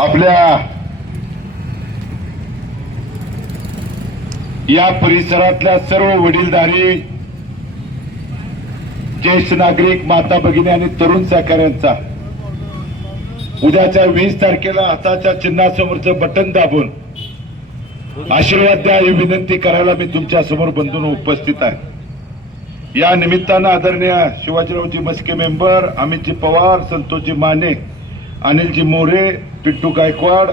आपल्या या परिसरातल्या सर्व वडीलधारी ज्येष्ठ नागरिक, माता भगिनी आणि तरुण सहकाऱ्यांचा उद्याच्या 20 तारखेला हाताच्या चिन्हासमोरचं बटन दाबून आशीर्वाद द्या ही विनंती करायला मी तुमच्या समोर बंधून उपस्थित आहे। या निमित्तानं आदरणीय शिवाजीरावजी मस्के मेंबर, अमितजी पवार, संतोषजी माने, अनिलजी मोरे, पिंटू गायकवाड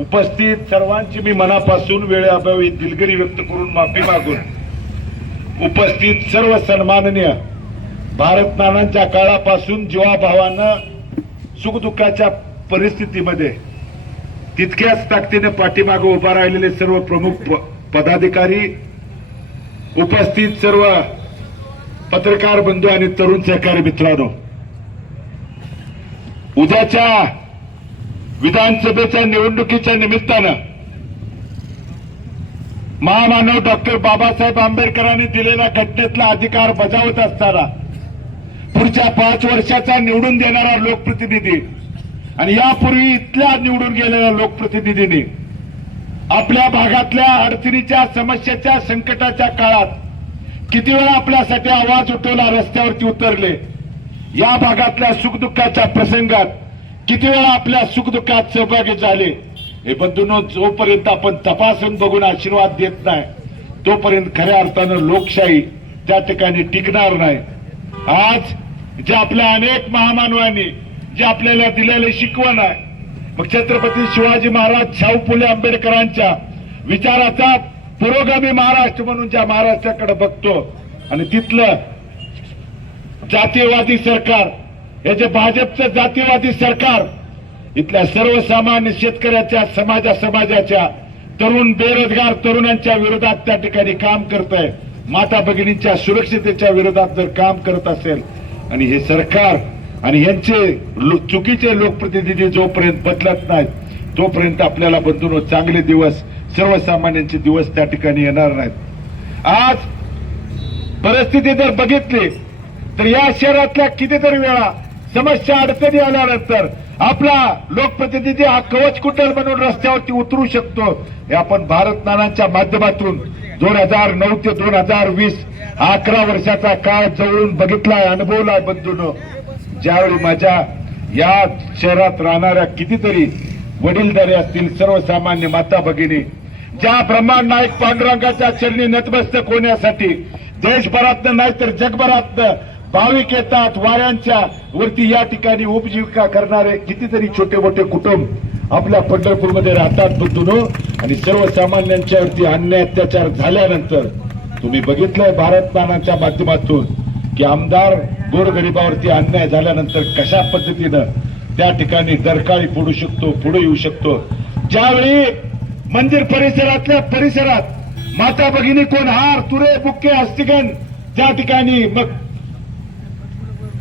उपस्थित सर्वांची मी मनापासून वेळेअभावी दिलगिरी व्यक्त करून माफी मागून उपस्थित सर्व सन्माननीय भारत नानांच्या काळापासून जीवाभावानं सुखदुःखाच्या परिस्थितीमध्ये तितक्याच ताकदीने पाठीमागे उभा राहिलेले सर्व प्रमुख पदाधिकारी, उपस्थित सर्व पत्रकार बंधू आणि तरुण सहकारी मित्रांनो, उद्याच्या विधानसभेच्या निवडणुकीच्या निमित्तानं महामानव डॉक्टर बाबासाहेब आंबेडकरांनी दिलेला घटनेतला अधिकार बजावत असताना पुढच्या 5 वर्षाचा निवडून देणारा लोकप्रतिनिधी आणि यापूर्वी इथल्या निवडून गेलेल्या लोकप्रतिनिधींनी आपल्या भागातल्या अडचणीच्या, समस्याच्या, संकटाच्या काळात किती वेळा आपल्यासाठी आवाज उठवला, रस्त्यावरती उतरले, या भागातल्या सुखदुःखाच्या प्रसंगात किती वेळा आपल्या सुखदुःखात सहभागी झाले। हे बंधूंनो, जोपर्यंत आपण तपासून बघून आशीर्वाद देत नाही तोपर्यंत खऱ्या अर्थानं लोकशाही त्या ठिकाणी टिकणार नाही। आज जे आपल्या अनेक महामानवांनी जे आपल्याला दिलेले शिकवण आहे, मग छत्रपती शिवाजी महाराज, शाहू फुले आंबेडकरांच्या विचाराचा पुरोगामी महाराष्ट्र म्हणून ज्या महाराष्ट्राकडे बघतो आणि तिथलं जातीयवादी सरकार, हे जे भाजपचं जातीयवादी सरकार इथल्या सर्वसामान्य शेतकऱ्याच्या, समाजाच्या तरुण बेरोजगार तरुणांच्या विरोधात त्या ठिकाणी काम करत आहे, माता भगिनींच्या सुरक्षिततेच्या विरोधात जर काम करत असेल आणि हे सरकार आणि यांचे चुकीचे लोकप्रतिनिधी जोपर्यंत बदलत नाहीत तोपर्यंत आपल्याला बंधूंनो चांगले दिवस, सर्वसामान्यांचे दिवस त्या ठिकाणी येणार नाहीत। आज परिस्थिती जर बघितली तर या शहरातल्या कितीतरी वेळा समस्या, अडचणी आल्यानंतर आपला लोकप्रतिनिधी हा कवच कुंडल म्हणून रस्त्यावरती उतरू शकतो। हे आपण भारत नानांच्या माध्यमातून 2009 ते 2020 हा 11 वर्षाचा काळ जवळून बघितलाय, अनुभवलाय बंधूंनो। ज्यावेळी माझ्या या शहरात राहणाऱ्या कितीतरी वडीलधारी असतील, सर्वसामान्य माता भगिनी ज्या ब्रह्मांड नायक पांडुरंगाच्या चरणी नतमस्तक होण्यासाठी देशभरातनं नाही तर जगभरातनं भाविक येतात, वाऱ्यांच्या वरती या ठिकाणी उपजीविका करणारे कितीतरी छोटे मोठे कुटुंब आपल्या पंढरपूरमध्ये राहतात बंधूंनो। आणि सर्वसामान्यांच्या वरती अन्याय अत्याचार झाल्यानंतर तुम्ही बघितलंय भारत नानांच्या माध्यमातून की आमदार गोरगरिबावरती अन्याय झाल्यानंतर कशा पद्धतीनं त्या ठिकाणी दरकाळी पडू शकतो, पुढे येऊ शकतो। ज्यावेळी मंदिर परिसरात माता भगिनी कोण हार, तुरे, बुक्के, हस्तिगण त्या ठिकाणी, मग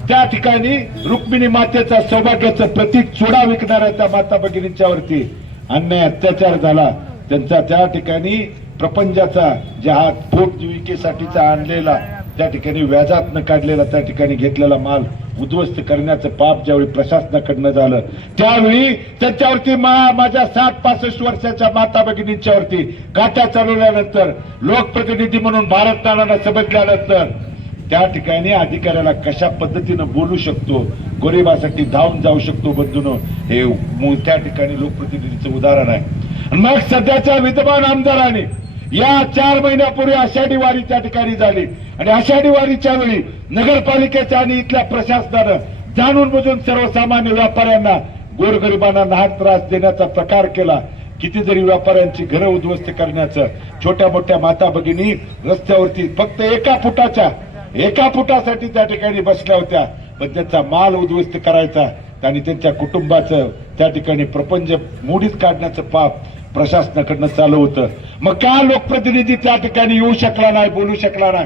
त्या ठिकाणी रुक्मिणी मातेचा सौभाग्याचं प्रतीक चुडा विकणाऱ्या त्या माता भगिनींच्यावरती अन्याय अत्याचार झाला। त्यांचा त्या ठिकाणी प्रपंचाचा जे हा पोटजीविकेसाठीचा आणलेला त्या ठिकाणी व्याजातनं काढलेला त्या ठिकाणी घेतलेला माल उद्ध्वस्त करण्याचं पाप ज्यावेळी प्रशासनाकडनं झालं त्यावेळी त्यांच्यावरती माझ्या 60-65 वर्षाच्या माता भगिनींच्यावरती काट्या चालवल्यानंतर, लोकप्रतिनिधी म्हणून भारत नानांना समजल्यानंतर त्या ठिकाणी अधिकाऱ्याला कशा पद्धतीनं बोलू शकतो, गरिबासाठी धावून जाऊ शकतो बंधूंनो, हे त्या ठिकाणी लोकप्रतिनिधीचं उदाहरण आहे। मग सध्याच्या विद्यमान आमदारांनी या 4 महिन्यापूर्वी आषाढी वारी त्या ठिकाणी झाली आणि आषाढी वारीच्या वेळी नगरपालिकेच्या आणि इथल्या प्रशासनानं जाणून बुजून सर्वसामान्य व्यापाऱ्यांना, गोरगरिबांना नाहक त्रास देण्याचा प्रकार केला। कितीतरी व्यापाऱ्यांची घरं उद्ध्वस्त करण्याचं, छोट्या मोठ्या माता भगिनी रस्त्यावरती फक्त एका फुटासाठी त्या ठिकाणी बसल्या होत्या, पण त्यांचा माल उद्ध्वस्त करायचा आणि त्यांच्या कुटुंबाचं त्या ठिकाणी प्रपंच मोडीत काढण्याचं पाप प्रशासनाकडनं चालू होतं। मग का लोकप्रतिनिधी त्या ठिकाणी येऊ शकला नाही, बोलू शकला नाही?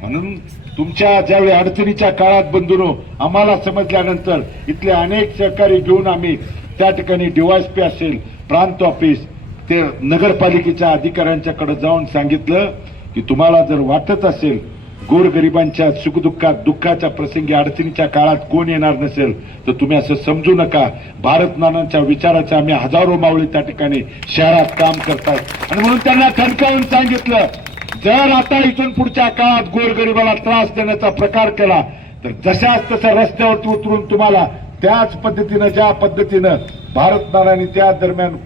म्हणून तुमच्या ज्यावेळी अडचणीच्या काळात बंधूंनो आम्हाला समजल्यानंतर इथले अनेक सहकारी घेऊन आम्ही त्या ठिकाणी डीवायएसपी असेल, प्रांत ऑफिस, ते नगरपालिकेच्या अधिकाऱ्यांच्याकडे जाऊन सांगितलं की तुम्हाला जर वाटत असेल गोरगरिबांच्या सुखदुःखात दुःखाच्या प्रसंगी अडचणीच्या काळात कोण येणार नसेल तर तुम्ही असं समजू नका. भारत नानांच्या विचाराचे आम्ही हजारो मावळे त्या ठिकाणी शहरात काम करतात आणि म्हणून त्यांना ठणकावून सांगितलं, जर आता इथून पुढच्या काळात गोरगरिबाला त्रास देण्याचा प्रकार केला तर जशाच तसं रस्त्यावरती उतरून तुम्हाला त्याच पद्धतीनं ज्या पद्धतीनं भारत नानांनी त्या दरम्यान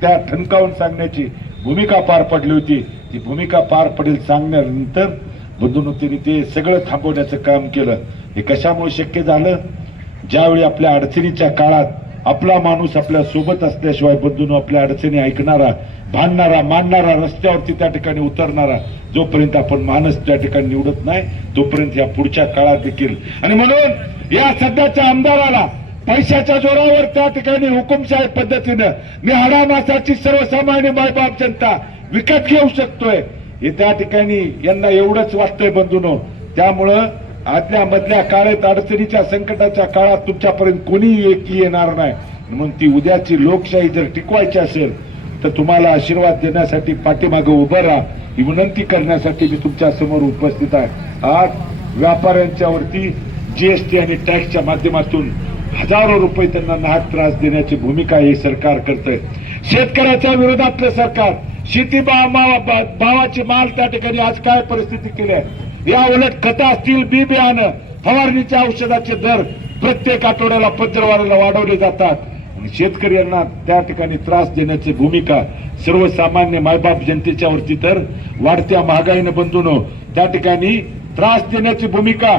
त्या ठणकावून सांगण्याची भूमिका पार पडली होती, ती भूमिका पार पडेल सांगण्यानंतर बंधूंनो त्यांनी ते सगळं थांबवण्याचं काम केलं. हे कशामुळे शक्य झालं? ज्यावेळी आपल्या अडचणीच्या काळात आपला माणूस आपल्या सोबत असल्याशिवाय बंधूंनो आपल्या अडचणी ऐकणारा, भांडणारा, मांडणारा, रस्त्यावरती त्या ठिकाणी उतरणारा जोपर्यंत आपण माणूस त्या ठिकाणी निवडत नाही तोपर्यंत या पुढच्या काळात देखील. आणि म्हणून या सध्याच्या आमदाराला पैशाच्या जोरावर त्या ठिकाणी हुकुमशाही पद्धतीनं मी हाडामासाची सर्वसामान्य मायबाप जनता विकत घेऊ शकतोय हे त्या ठिकाणी यांना एवढंच वाटतंय बंधूंनो. त्यामुळं आदल्या मधल्या काळात अडचणीच्या संकटाच्या काळात तुमच्यापर्यंत कोणी येणार नाही. म्हणून ती उद्याची लोकशाही जर टिकवायची असेल तर तुम्हाला आशीर्वाद देण्यासाठी पाठीमागं उभं राहा ही विनंती करण्यासाठी मी तुमच्या समोर उपस्थित आहे. आज व्यापाऱ्यांच्यावरती जीएसटी आणि टॅक्सच्या माध्यमातून हजारो रुपये त्यांना नाहक त्रास देण्याची भूमिका हे सरकार करतंय. शेतकऱ्याच्या विरोधातलं सरकार, शेती भावाची माल त्या ठिकाणी आज काय परिस्थिती केली आहे. या उलट खतं असतील, बी बियाणं, फवारणीच्या औषधाचे दर प्रत्येक आठवड्याला पंधरवारीला वाढवले जातात. शेतकऱ्यांना त्या ठिकाणी त्रास देण्याची भूमिका सर्वसामान्य मायबाप जनतेच्या वरती तर वाढत्या महागाईनं बंधूंनो त्या ठिकाणी त्रास देण्याची भूमिका.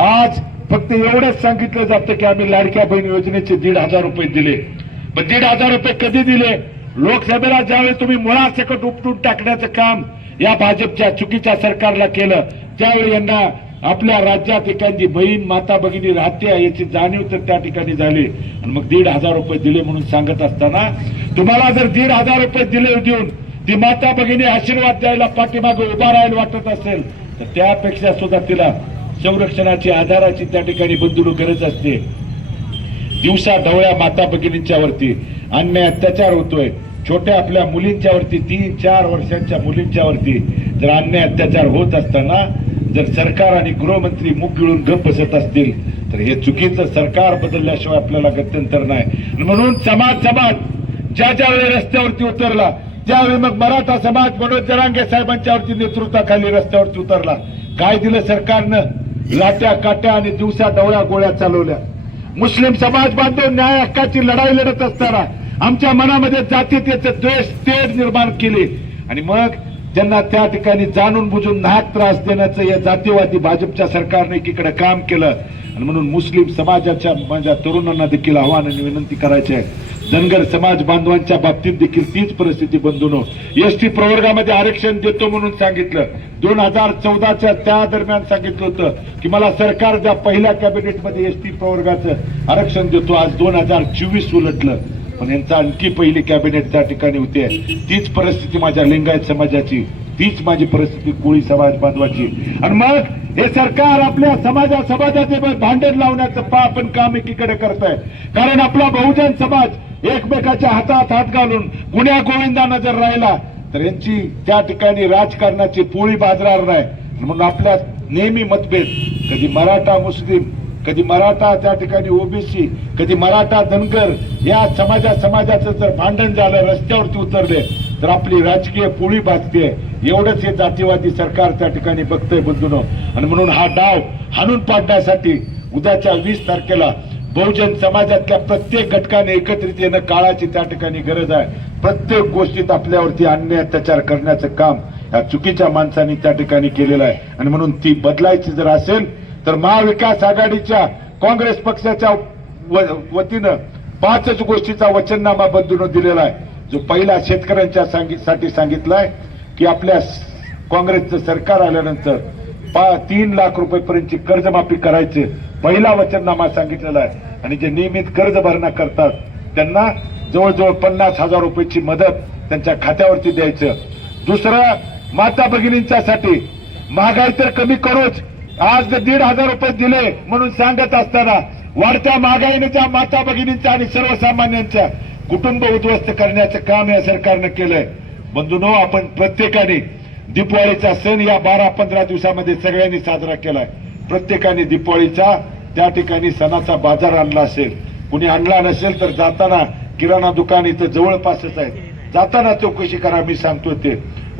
आज फक्त एवढंच सांगितलं जातं की आम्ही लाडक्या बहीण योजनेचे 1,500 रुपये दिले. पण 1,500 रुपये कधी दिले? लोकसभेला ज्यावेळी तुम्ही मुळासकट उपटून टाकण्याचं काम या भाजपच्या चुकीच्या सरकारला केलं त्यावेळी यांना आपल्या राज्यात एखादी बहीण माता भगिनी राहते याची जाणीव तर त्या ठिकाणी झाली आणि मग 1,500 रुपये दिले म्हणून सांगत असताना तुम्हाला जर 1,500 रुपये दिले देऊन ती माता भगिनी आशीर्वाद द्यायला पाठीमागे उभा राहायला वाटत असेल तर त्यापेक्षा सुद्धा तिला संरक्षणाची आधाराची त्या ठिकाणी बंधुरू गरज असते. दिवसा ढवळ्या माता भगिनींच्या वरती अन्याय अत्याचार होतोय. छोट्या आपल्या मुलींच्या वरती 3-4 वर्षांच्या मुलींच्या वरती जर अन्याय अत्याचार होत असताना जर सरकार आणि गृहमंत्री मुख गिळून गप बसत असतील तर हे चुकीचं सरकार बदलल्याशिवाय आपल्याला गत्यंतर नाही. म्हणून समाज ज्या वेळी रस्त्यावरती उतरला त्यावेळी मग मराठा समाज मनोज जरांगे साहेबांच्या वरती नेतृत्वाखाली रस्त्यावरती उतरला. काय दिलं सरकारनं? लाट्या काट्या आणि दिवसा डवळ्या गोळ्या चालवल्या. मुस्लिम समाज बांधव न्याय हक्काची लढाई लढत असताना आमच्या मनामध्ये जातीयतेचे द्वेष तेढ निर्माण केले आणि मग त्यांना त्या ठिकाणी जाणून बुजून नाहक त्रास देण्याचं या जातीवादी भाजपच्या सरकारने एकीकडे काम केलं. आणि म्हणून मुस्लिम समाजाच्या माझ्या तरुणांना देखील आव्हान आणि विनंती करायची आहे. धनगर समाज बांधवांच्या बाबतीत देखील तीच परिस्थिती बंधूंनो. एसटी प्रवर्गामध्ये आरक्षण देतो म्हणून सांगितलं. 2014च्या त्या दरम्यान सांगितलं होतं की मला सरकार द्या, पहिल्या कॅबिनेटमध्ये एसटी प्रवर्गाचं आरक्षण देतो. आज 2024 उलटलं पण यांचा आणखी पहिली कॅबिनेट त्या ठिकाणी होते. तीच परिस्थिती माझ्या लिंगायत समाजाची, तीच माझी परिस्थिती कोळी समाज बांधवाची. आणि मग हे सरकार आपल्या समाजाचे भांडण लावण्याचं पण काम एकीकडे करत आहे. कारण आपला बहुजन समाज एकमेकाच्या हातात हात घालून गुन्ह्या गोविंदानं जर राहिला तर यांची त्या ठिकाणी राजकारणाची पोळी बाजणार नाही. म्हणून आपल्या नेहमी मतभेद, कधी मराठा मुस्लिम, कधी मराठा त्या ठिकाणी ओबीसी, कधी मराठा धनगर, या समाजाचं जर भांडण झालं, रस्त्यावरती उतरले तर आपली राजकीय पोळी भाजते. एवढंच हे जातीवादी सरकार त्या ठिकाणी बघतंय बंधूंनो. आणि म्हणून हा डाव हाणून पाडण्यासाठी उद्याच्या 20 तारखेला बहुजन समाजातल्या प्रत्येक घटकाने एकत्रित येणं काळाची त्या ठिकाणी गरज आहे. प्रत्येक गोष्टीत आपल्यावरती अन्याय अत्याचार करण्याचं काम या चुकीच्या माणसांनी त्या ठिकाणी केलेलं आहे. आणि म्हणून ती बदलायची जर असेल तर महाविकास आघाडीच्या काँग्रेस पक्षाच्या वतीनं 5 गोष्टीचा वचननामा बंधूंनो दिलेला आहे. जो पहिला शेतकऱ्यांच्या साठी सांगितलाय की आपल्या काँग्रेसचं सरकार आल्यानंतर 3 लाख रुपयेपर्यंतची कर्जमाफी करायचे पहिला वचननामा सांगितलेला आहे. आणि जे नियमित कर्ज भरणा करतात त्यांना जवळजवळ 50,000 रुपयाची मदत त्यांच्या खात्यावरती द्यायचं. दुसरं, माता भगिनींच्यासाठी महागाई तर कमी करूच, आज 1,500 रुपये दिले म्हणून सांगत असताना वाढत्या महागाईने ज्या माता भगिनींच्या आणि सर्वसामान्यांच्या कुटुंब उद्ध्वस्त करण्याचं काम या सरकारनं केलंय. बंधूंनो, आपण प्रत्येकाने दीपावलीचा सण या 12-15 दिवसामध्ये सगळ्यांनी साजरा केलाय. प्रत्येकाने दीपावलीचा त्या ठिकाणी सणाचा बाजार आणला असेल, कुणी आणला नसेल तर जाताना किराणा दुकान इथं जवळपासच आहे, जाताना चौकशी करा. मी सांगतो ते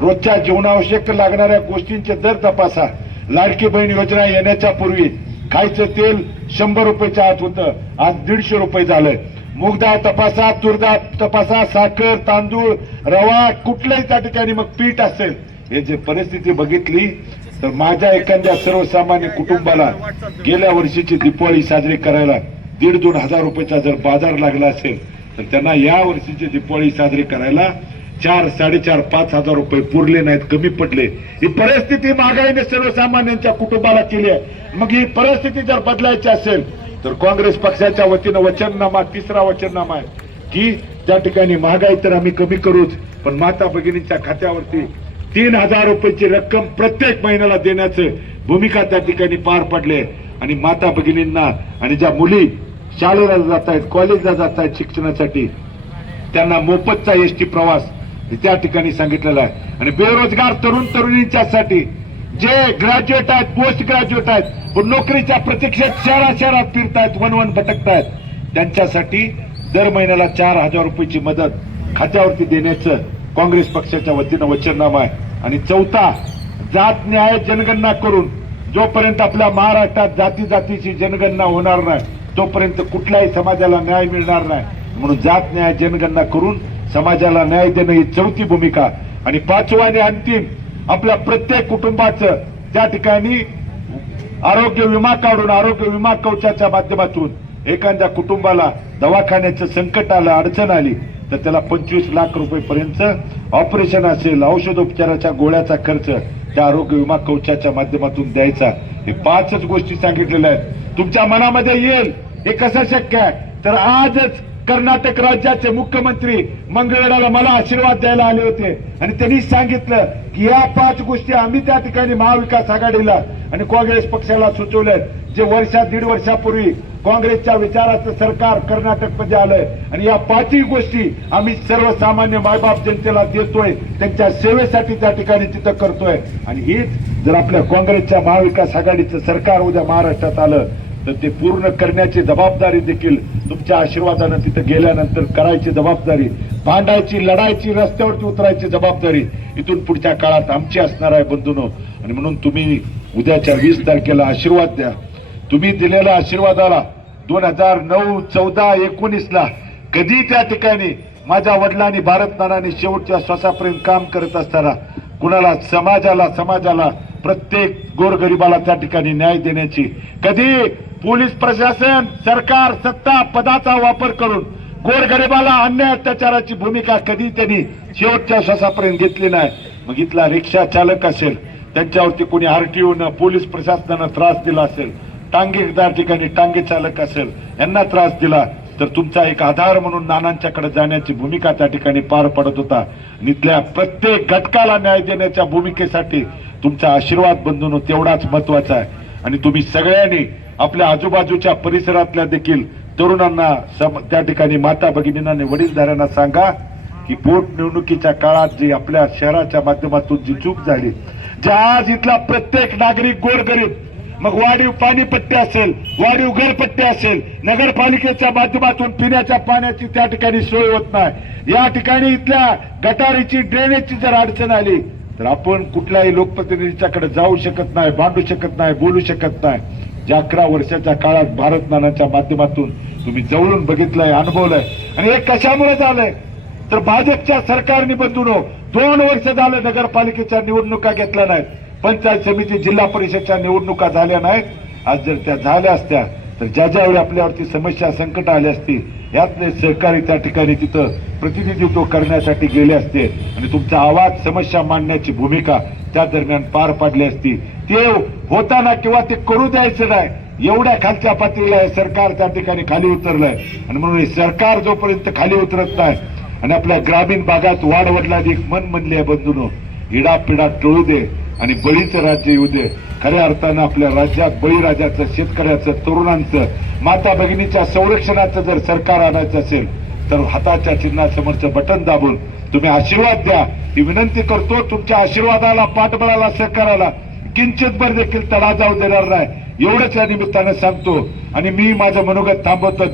रोजच्या जीवनावश्यक लागणाऱ्या गोष्टींचे दर तपासा. लाडकी बहीण योजना येण्याच्या पूर्वी खायचं तेल 100 रुपयाच्या आत होतं, आज 150 रुपये झालंय. मूग डाळ तपासा, तूर डाळ तपासा, साखर, तांदूळ, रवा, कुठल्याही त्या ठिकाणी मग पीठ असेल. हे जे परिस्थिती बघितली तर माझ्या एखाद्या सर्वसामान्य कुटुंबाला गेल्या वर्षीची दीपावली साजरी करायला 1,500-2,000 हजार रुपयाचा जर बाजार लागला असेल तर त्यांना या वर्षीची दीपावली साजरी करायला 4-4.5-5 हजार रुपये पुरले नाहीत, कमी पडले. ही परिस्थिती महागाईने सर्वसामान्यांच्या कुटुंबाला केली आहे. मग ही परिस्थिती जर बदलायची असेल तर काँग्रेस पक्षाच्या वतीनं वचननामा, तिसरा वचननामा आहे की त्या ठिकाणी महागाई तर आम्ही कमी करूच, पण माता भगिनींच्या खात्यावरती 3,000 रुपयाची रक्कम प्रत्येक महिन्याला देण्याचं भूमिका त्या ठिकाणी पार पडले. आणि माता भगिनींना आणि ज्या मुली शाळेला जात आहेत, कॉलेजला जात आहेत शिक्षणासाठी, त्यांना मोफतचा एसटी प्रवास त्या ठिकाणी सांगितलेला आहे. आणि बेरोजगार तरुण तरुणींच्यासाठी जे ग्रॅज्युएट आहेत, पोस्ट ग्रॅज्युएट आहेत, पण नोकरीच्या प्रतीक्षेत शहरात फिरतायत, वन भटकतायत, त्यांच्यासाठी दर महिन्याला 4,000 रुपयाची मदत खात्यावरती देण्याचं काँग्रेस पक्षाच्या वतीनं वचननामा आहे. आणि चौथा, जात न्याय जनगणना करून जोपर्यंत आपल्या महाराष्ट्रात जाती जातीची जनगणना होणार नाही तोपर्यंत कुठल्याही समाजाला न्याय मिळणार नाही. म्हणून जात न्याय जनगणना करून समाजाला न्याय देणं ही चौथी भूमिका. आणि पाचवा आणि अंतिम, आपल्या प्रत्येक कुटुंबाचं त्या ठिकाणी आरोग्य विमा काढून आरोग्य विमा कवचाच्या माध्यमातून एखाद्या कुटुंबाला दवाखान्याचं संकट आलं, अडचण आली तर त्याला 25 लाख रुपयेपर्यंत ऑपरेशन असेल, औषधोपचाराच्या गोळ्याचा खर्च त्या आरोग्य विमा कवचाच्या माध्यमातून द्यायचा. हे 5च गोष्टी सांगितलेल्या आहेत. तुमच्या मनामध्ये येईल हे कसं शक्य आहे, तर आजच कर्नाटक राज्याचे मुख्यमंत्री मंगळवेढ्याला मला आशीर्वाद द्यायला आले होते आणि त्यांनी सांगितलं की या 5 गोष्टी आम्ही त्या ठिकाणी महाविकास आघाडीला आणि काँग्रेस पक्षाला सुचवल्यात. जे 1.5 वर्षापूर्वी काँग्रेसच्या विचाराचं सरकार कर्नाटकमध्ये आलंय आणि या 5ही गोष्टी आम्ही सर्वसामान्य मायबाप जनतेला देतोय, त्यांच्या सेवेसाठी त्या ठिकाणी तिथं करतोय. आणि हीच जर आपल्या काँग्रेसच्या महाविकास आघाडीचं सरकार उद्या महाराष्ट्रात आलं तर ते पूर्ण करण्याची जबाबदारी देखील तुमच्या आशीर्वादानं तिथं गेल्यानंतर करायची जबाबदारी, भांडायची, लढायची, रस्त्यावरती उतरायची जबाबदारी इथून पुढच्या काळात आमची असणार आहे बंधूंनो. आणि म्हणून तुम्ही उद्याच्या 20 तारखेला आशीर्वाद द्या. तुम्ही दिलेल्या आशीर्वादाला 2009, 14, 19ला कधी त्या ठिकाणी माझ्या वडिलांनी भारत नानांनी शेवटच्या श्वासापर्यंत काम करत असताना कुणाला समाजाला प्रत्येक गोरगरिबाला त्या ठिकाणी न्याय देण्याची, कधी पोलीस प्रशासन, सरकार, सत्ता, पदाचा वापर करून गोरगरिबाला अन्याय अत्याचाराची भूमिका कधी त्यांनी शेवटच्या श्वासापर्यंत घेतली नाही. मग इथला रिक्षा चालक असेल त्यांच्यावरती कोणी आरटीओनं, पोलीस प्रशासनानं त्रास दिला असेल, त्या ठिकाणी टांगे चालक असेल यांना त्रास दिला तर तुमचा एक आधार म्हणून नानांच्याकडे जाण्याची भूमिका त्या ठिकाणी पार पडत होता. इथल्या प्रत्येक घटकाला न्याय देण्याच्या भूमिकेसाठी तुमचा आशीर्वाद बंधूंनो तेवढाच महत्वाचा आहे. आणि तुम्ही सगळ्यांनी आपल्या आजूबाजूच्या परिसरातल्या देखील तरुणांना, त्या ठिकाणी माता भगिनींना आणि वडीलधाऱ्यांना सांगा की पोटनिवडणुकीच्या काळात जी आपल्या शहराच्या माध्यमातून जी चूक झाली, ज्या आज इथला प्रत्येक नागरिक गोरगरीब, मग वाढीव पाणीपट्टी असेल, वाढीव घरपट्टी असेल, नगरपालिकेच्या माध्यमातून पिण्याच्या पाण्याची त्या ठिकाणी सोय होत नाही, या ठिकाणी इथल्या गटारीची, ड्रेनेजची जर अडचण आली तर आपण कुठल्याही लोकप्रतिनिधीच्याकडे जाऊ शकत नाही, भांडू शकत नाही, बोलू शकत नाही. ज्या 11 वर्षाच्या काळात भारत नानाच्या माध्यमातून तुम्ही जवळून बघितलंय, अनुभवलंय. आणि हे कशामुळे झालंय तर भाजपच्या सरकारने बंधूंनो 2 वर्ष झालं नगरपालिकेच्या निवडणुका घेतल्या नाहीत, पंचायत समिती, जिल्हा परिषदच्या निवडणुका झाल्या नाहीत. आज जर त्या झाल्या असत्या तर ज्यावेळी आपल्यावरती समस्या, संकट आले असती, यातले सहकारी त्या ठिकाणी तिथं प्रतिनिधित्व करण्यासाठी गेले असते आणि तुमचा आवाज, समस्या मांडण्याची भूमिका त्या दरम्यान पार पाडली असती. ते होताना किंवा ते करू द्यायचं नाही, एवढ्या खालच्या पातळीला हे सरकार त्या ठिकाणी खाली उतरलंय. आणि म्हणून हे सरकार जोपर्यंत खाली उतरत नाही आणि आपल्या ग्रामीण भागात वाढवडलादी एक मन म्हणले आहे बंधूंनो, इडापिडा टळू दे आणि बळीचं राज्य येऊ दे. खऱ्या अर्थानं आपल्या राज्यात बळीराजाचं, शेतकऱ्याचं, तरुणांचं, माता भगिनीच्या संरक्षणाचं जर सरकार आणायचं असेल तर हाताच्या चिन्हासमोरचं बटन दाबून तुम्ही आशीर्वाद द्या ही विनंती करतो. तुमच्या आशीर्वादाला, पाठबळाला, सहकाराला किंचितभर देखील तडा जाऊ देणार नाही एवढंच या निमित्तानं सांगतो आणि मी माझं मनोगत थांबवतो.